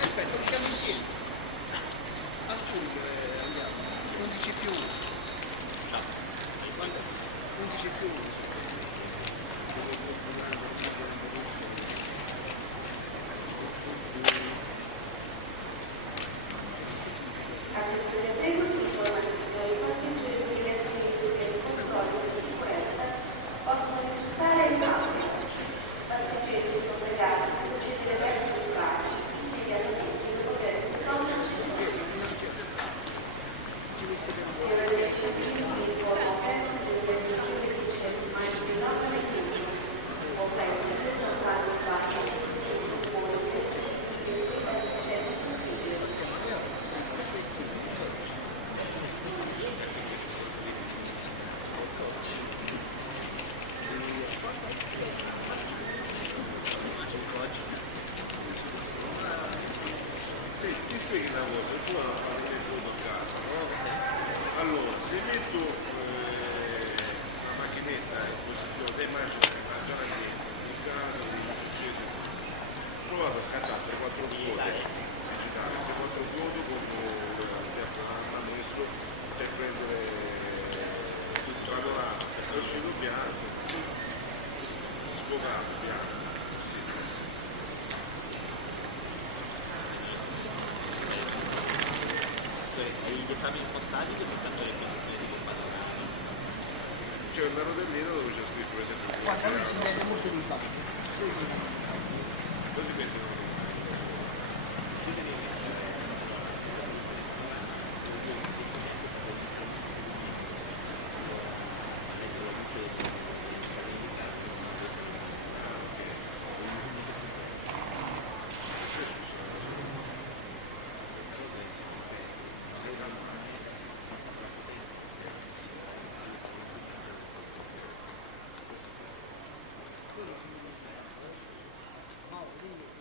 Aspetta, diciamo insieme. A studio andiamo. 11 più 1. 11 più 1. Attenzione, prego, si informa che signori passeggeri degli attesi per il controllo di sicurezza possono risultare immobili. Passeggeri sono pregati di procedere verso i basi immediatamente per poter controllare il centro. Per esempio, please be informed passengers that security checks might be not resumed. All passengers are part of the safety board rules immediately at the check procedures. Senti, ti spieghi una cosa, tu la fai le foto a casa, no? Allora, se metto una macchinetta in posizione, te immagina che mangia la gente in casa, quindi succede, provate a scattare 3-4 foto digitali, 3-4 foto con il diaframma messo per prendere tutto lavorato, è uscito bianco, sfogato bianco. Gli esami postali che portano le condizioni di combattimento. C'è una rotellina dove c'è scritto per esempio Guarda, lui si vede molto di fatto. Sì, sì. così mettono Mauro, dimmi.